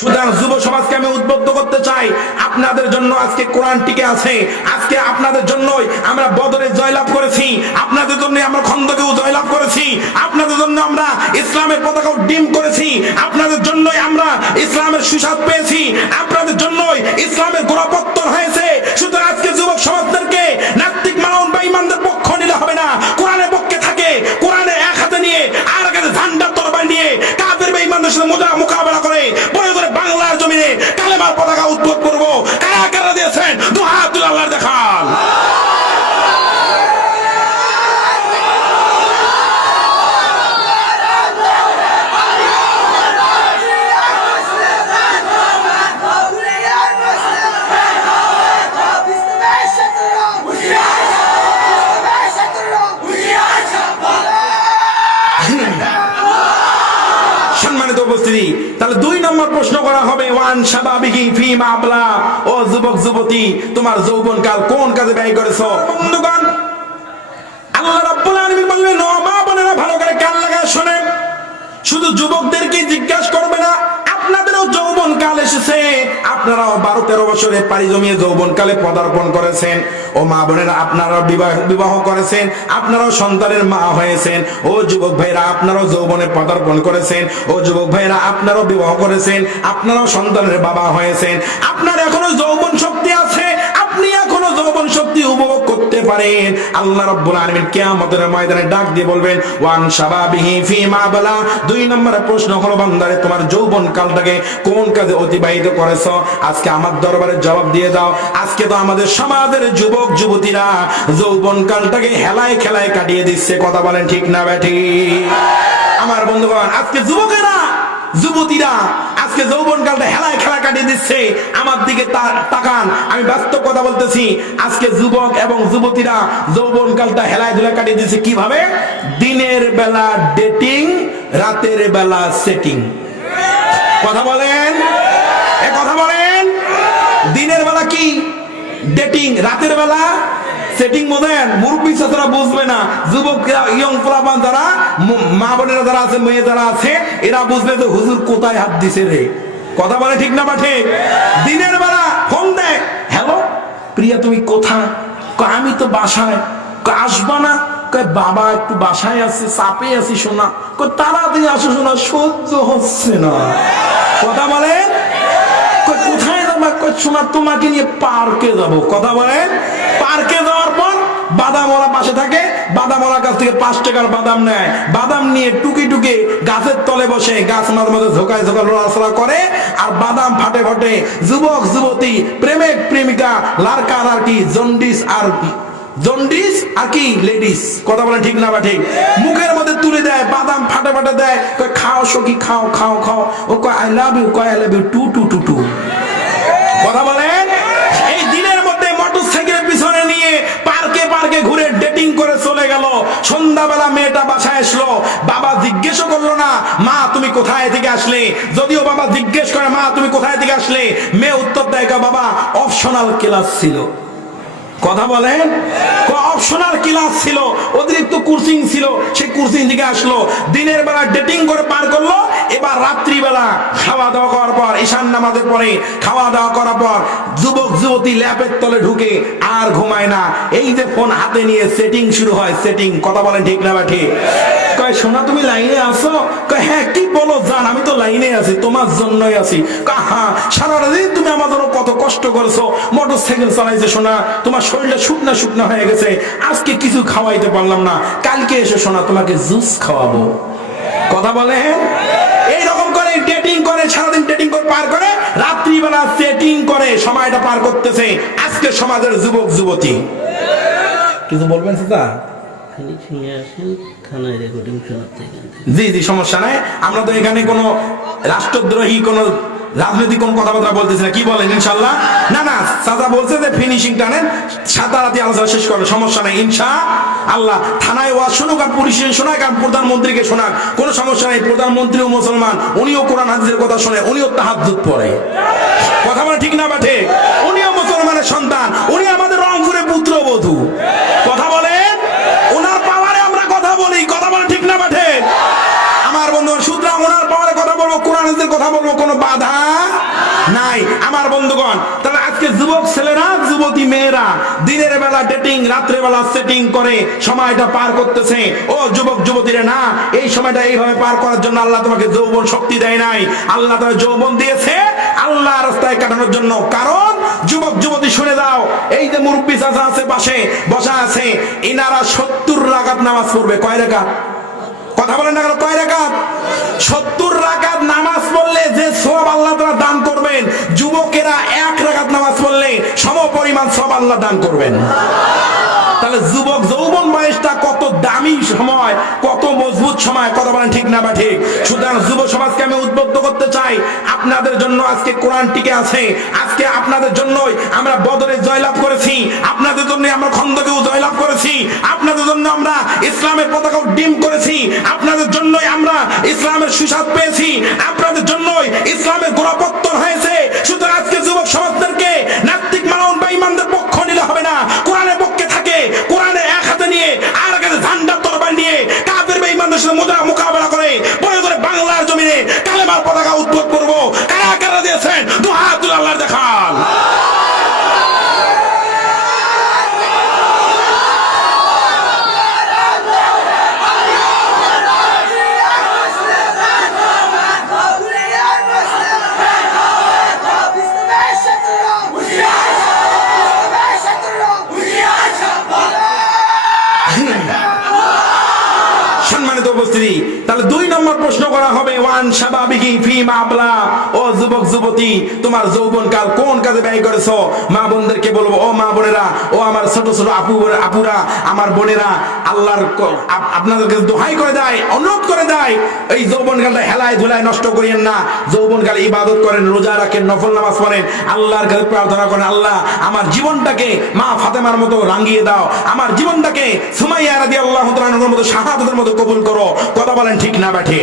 সুতরাং যুব সমাজকে আমি উদ্বুদ্ধ করতে চাই। আপনাদের জন্য আজকে কোরআন টিকে আছে। আজকে আপনাদের জন্যই আমরা বদরে জয়লাভ করেছি। আপনাদের জন্য আমরা খন্দকেও জয়লাভ করেছি। আপনাদের জন্য আমরা ইসলামের পতাকাও ডিম করেছি। আপনাদের জন্যই আমরা ইসলামের সুস্বাদ পেয়েছি। আপনাদের জন্যই ইসলামের প্রশ্ন করা হবে, ওয়ান সাবাবিকি ফি মাবলা ও যুবক, যুবতী, তোমার যৌবন কাল কোন কাজে ব্যয় করেছ? বন্ধুগণ কাল আপনারাও বারো তেরো বছরে পাড়ি জমিয়ে যৌবন কালে পদার্পণ করেছেন। ও মা বোনেরা, আপনারাও বিবাহ বিবাহ করেছেন। আপনারাও সন্তানের মা হয়েছেন। ও যুবক ভাইরা আপনারাও যৌবনে পদার্পণ করেছেন। ও যুবক ভাইরা আপনারাও বিবাহ করেছেন। আপনারাও সন্তানের বাবা হয়েছেন। আপনার এখনও যৌবন শক্তি পারেন আল্লাহ রাব্বুল আলামিন কিয়ামতের ময়দানে ডাক দিয়ে বলবেন, ওয়ান শাবাবিহি ফি মা বালা। দুই নম্বরে প্রশ্ন হলো, বান্দারে, তোমার যৌবন কালটাকে কোন কাজে অতিবাহিত করেছ? আজকে আমার দরবারে জবাব দিয়ে দাও। আজকে তো আমাদের সমাজের যুবক, যুবতীরা যৌবন কালটাকে হেলায় খেলায় কাটিয়ে দিচ্ছে। কথা বলেন ঠিক না, ব্যাঠি? আমার বন্ধুগণ, আজকে যুবকেরা যুবতীরা আজকে যৌবন কালটা হেলায় খেলা কাটিয়ে দিচ্ছে। আমার দিকে তাকান। আমি বাস্তব কথা বলতেছি। আজকে যুবক এবং যুবতীরা যৌবন কালটা হেলায় ধুলা কাটিয়ে দিচ্ছে কীভাবে? দিনের বেলা ডেটিং রাতের বেলা সেটিং কথা বলেন? এ কথা বলেন? দিনের বেলা কি? ডেটিং রাতের বেলা সেটিং বোঝেন মুরব্বী ছাত্ররা বুঝবে না যুবক ইয়ং পোলাপান যারা মা বোনেরা যারা আছে, মেয়ে যারা আছে, এরা বুঝবে যে হুজুর কোথায় হাত দিছে রে। কথা বলে ঠিক না ঠিক? দিনের বেলা ফোন দেয়, হ্যালো, প্রিয়া, তুমি কোথায়? আমি তো বাসায়। আসবা না? বাবা, একটু বাসায় আছে, চাপে আছি, শোনা। তাড়াতাড়ি আসো, শোনা, সহ্য হচ্ছে না। কথা কই কোথায় যাবা? শোনা, তোমাকে নিয়ে পার্কে যাব। কথা বলেন পার্কে যাওয়ার পর বাদাম ওরা পাশে থাকে বাদাম ওরা কাছ থেকে পাঁচ টাকার বাদাম নেয়। বাদাম নিয়ে টুকি টুকি গাছের তলে বসে, গাছ মাঝে মাঝে ঝোকায় ঝোকায় লড়াচড়া করে, আর বাদাম ফাটে ফাটে যুবক, যুবতী, প্রেমিক, প্রেমিকা, লারকা, লারকি, জন্ডিস আর জন্ডিস আর কি, লেডিস। কথা বলেন ঠিক না বা ঠিক? মুখের মধ্যে তুলে দেয়, বাদাম ফাটে ফাটে দেয়, কয়, খাও সখি, খাও খাও খাও। ও কয় আই লাভ ইউ কয় I love you too too too too. কথা বলেন? সন্ধ্যাবেলা মেয়েটা বাসায় আসলো বাবা জিজ্ঞেসও করল না মা তুমি কোথায় থেকে আসলে? যদিও বাবা জিজ্ঞেস করে মা তুমি কোথায় থেকে আসলে? মেয়ে উত্তর দেয় "কা, বাবা অপশনাল ক্লাস ছিল। কথা বলেন? অপশনাল ক্লাস ছিল অতিরিক্ত কোর্সিং ছিল। সে কোর্সিং থেকে আসলো। দিনের বেলা ডেটিং করে পার করল এবার রাত্রিবেলা খাওয়া দাওয়া করার পর, ঈশান নামাজের পরে খাওয়া দাওয়া করার পর যুবক, যুবতী ল্যাপের তলে ঢুকে আর ঘুমায় না। এই যে ফোন হাতে নিয়ে সেটিং শুরু হয়, সেটিং। কথা বলেন ঠিক না বা ঠিক? কয়, সোনা, তুমি লাইনে আসো হ্যাঁ কি বলো, জান, আমি তো লাইনে আছি, তোমার জন্যই আছি। হ্যাঁ সারাটা দিন তুমি আমার জন্য কত কষ্ট করেছ মোটর সাইকেল চালাইছে, সোনা, তোমার শরীরটা শুকনা শুকনা হয়ে গেছে, আজকে কিছু খাওয়াইতে পারলাম না, কালকে এসে, সোনা, তোমাকে জুস খাওয়াবো। কথা বলেন? এইরকম করে ডেটিং করে সারাদিন ডেটিং করে পার করে রাত্রিবেলা সেটিং করে সময়টা পার করতেছে। আজকে সমাজের যুবক যুবতী। কিছু বলবেন সেটা জি জি সমস্যা নাই। আমরা তো এখানে কোনো রাষ্ট্রদ্রোহী কোনো রাজনৈতিক কোন কথাবার্তা বলতেছে না, কি বলেন ইনশাল্লাহ না না, সাজা বলছে যে ফিনিশিং টানেন সাতারাতি আলোচনা শেষ করে সমস্যা নাই ইনশা আল্লাহ থানায় ওয়াজ শুনুক আর পুলিশে শোনাক আর প্রধানমন্ত্রীকে শোনাক, কোনো সমস্যা নাই, প্রধানমন্ত্রীও মুসলমান, উনিও কোরআন হাদিসের কথা শোনে, উনিও তাহাজ্জুদ পড়ে। কথা বলে ঠিক না বা ঠিক? উনিও মুসলমানের সন্তান, উনি আমাদের রংপুরে পুত্রবধূ। আমার ওনার পাওয়ারে কথা বলব কোরআনের কথা বলব, কোনো বাধা নাই। আমার বন্ধুগণ, তাহলে আজকে যুবক ছেলেরা, যুবতী মেয়েরা, দিনের বেলা ডেটিং রাত্রে বেলা সেটিং করে সময়টা পার করতেছে। ও যুবক, যুবতীরা, না, এই সময়টা এইভাবে পার করার জন্য আল্লাহ তোমাকে যৌবন শক্তি দেয় নাই। আল্লাহ তারা যৌবন দিয়েছে আল্লাহ রাস্তায় কাটানোর জন্য। কারণ, যুবক, যুবতী, শুনে দাও এই যে মুরব্বী চাচা আছে, পাশে বসা আছে, ইনারা সত্তর রাকাত নামাজ পড়বে। কয় রাকাত? কথা বলেন না কয় রাকাত? সত্তর রাকাত নামাজ পড়লে যে সব আল্লাহ তারা দান করবেন, যুবকেরা এক রাকাত নামাজ পড়লে সম পরিমাণ সব আল্লাহ দান করবেন। তাহলে যুবক যৌবন বয়সটা কত দামি সময়, কত মজবুত সময়, কথা বলেন ঠিক না বা ঠিক? সুতরাং যুব সমাজকে আমি উদ্বুদ্ধ করতে চাই, আপনাদের জন্য আজকে কোরআন টিকে আছে, আজকে আপনাদের জন্যই আমরা বদরে জয়লাভ করেছি, আপনাদের জন্য আমরা খন্দকে জন্য আমরা ইসলামের পতাকা ডিম করেছি। আপনাদের জন্যই আমরা ইসলামের সুস্বাদ পেয়েছি। আপনাদের জন্যই ইসলামের গোড়াপত্তর হয়েছে। সুতরাং আজকে যুবক সমাজদেরকে নাস্তিক তাহলে দুই নম্বর প্রশ্ন করা হবে ওয়ান স্বাভাবিকই, ফি মাবলা। ও যুবক, যুবতী, তোমার যৌবন কাল কোন কাজে ব্যয় করেছ? মা বোনদেরকে বলব, ও মা বোনেরা, ও আমার ছোট ছোট আপু আপুরা, আমার বোনেরা, আল্লাহর আপনাদেরকে দোহাই করে দেয়, অনুরোধ করে দেয়, এই যৌবন কালটা হেলায় ধুলায় নষ্ট করিয়েন না। যৌবন কালে ইবাদত করেন, রোজা রাখেন, নফল নামাজ পড়েন, আল্লাহর কাছে প্রার্থনা করেন, আল্লাহ, আমার জীবনটাকে মা ফাতেমার মতো রাঙ্গিয়ে দাও। আমার জীবনটাকে সুমাইয়া রাদিয়াল্লাহু তাআলার মতো, শাহাদাতের মতো কবুল করো। কথা বলেন ঠিক না ব্যাঠে?